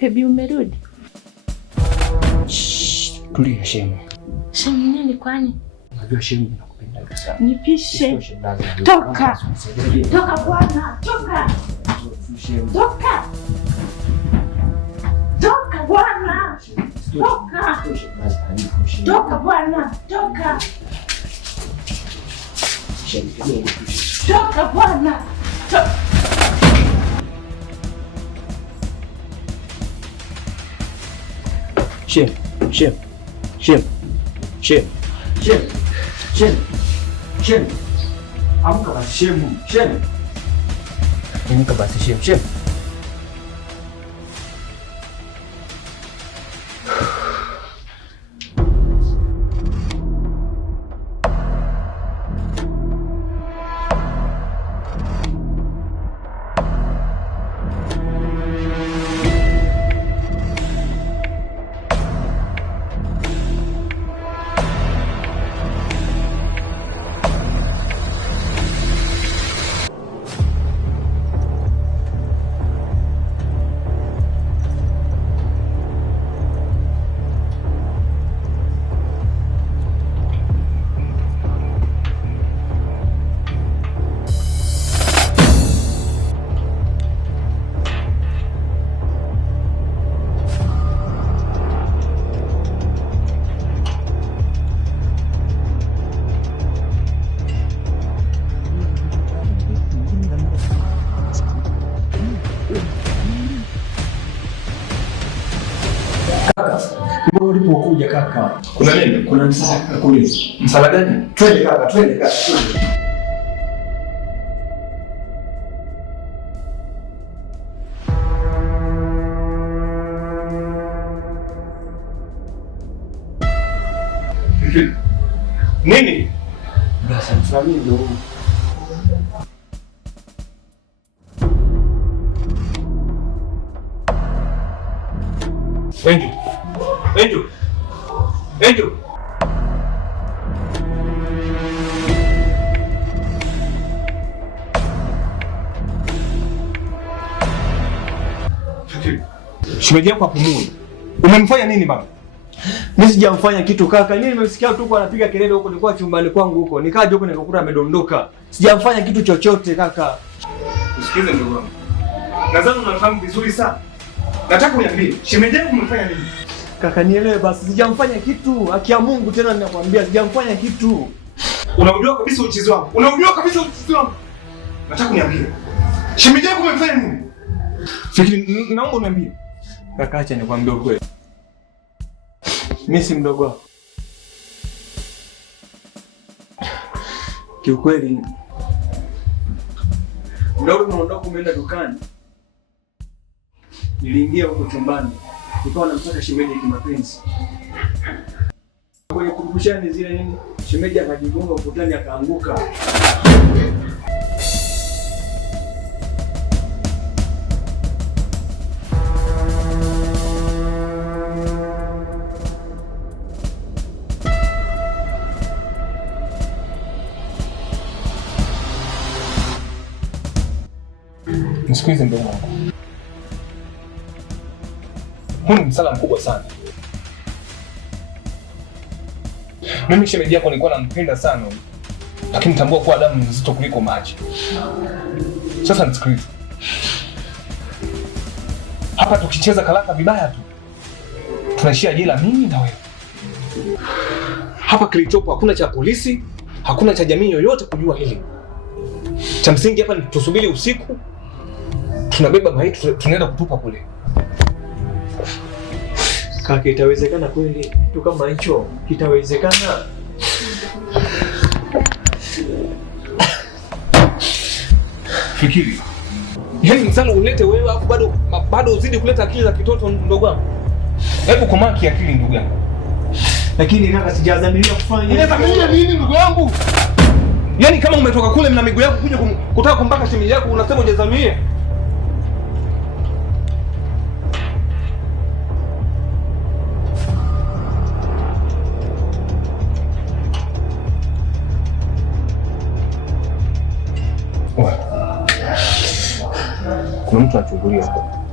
Baby, umerudi? Tulia Shemu. Shemu nini kwani? Unajua Shemu nakupenda sana. Nipishe. Toka. Toka bwana, toka. Toka. Toka bwana. Toka. Toka bwana, toka. Toka bwana. Shem. Amka basi Shemu. Shem. Amka basi Shem. Mbona ulipokuja kaka? Kuna nini? Kuna msala kule. Msala gani? Twende kaka. Nini? Basi msalini ndio. Angel. Shemeji yako apumue. Umemfanya nini baba? Mimi sijamfanya kitu kaka. Mimi nimesikia tu kwa anapiga kelele huko, nilikuwa chumbani kwangu huko. Nikaja huko nikakuta amedondoka. Sijamfanya kitu chochote kaka. Usikize ndugu wangu. Nadhani unafahamu vizuri sana. Nataka uniambie, shemeji yako umemfanya nini? Kaka nielewe basi, sijamfanya kitu. Haki ya Mungu tena ninakwambia sijamfanya kitu. Unaujua kabisa uchizi wangu. Nataka uniambie. Shemeji yako umemfanya nini? Fikiri naomba uniambie. Kaka acha nikwambie ukweli. Mimi si mdogo wako. Kiukweli ndio unaondoka umeenda dukani. Niliingia huko chumbani. Nikawa namtaka shemeji kimapenzi. Kwenye kurupushani zile nini? Shemeji akajigonga ukutani akaanguka. Msikize ndugu wangu. Huu ni msala mkubwa sana. Mimi shemeji yako nilikuwa nampenda sana. Lakini tambua kuwa damu ni nzito kuliko maji. Sasa nisikilize. Hapa tukicheza kalata vibaya tu, tunaishia jela mimi na wewe. Hapa kilichopo hakuna cha polisi, hakuna cha jamii yoyote kujua hili. Cha msingi hapa ni tusubiri usiku. Tunabeba maiti tunaenda kutupa kule. Kaka, itawezekana kweli kitu kama hicho? Kitawezekana? Fikiri. Yaani msala ulete wewe afu bado uzidi kuleta akili za kitoto ndogo wangu. Hebu komaki akili ndugu yangu. Lakini kaka sijadhamiria kufanya. Unadhamiria nini ndugu yangu? Yaani kama umetoka kule na miguu yako kuja kutaka kumbaka shemeji yako unasema hujadhamiria? Kuna mtu anachungulia hapo.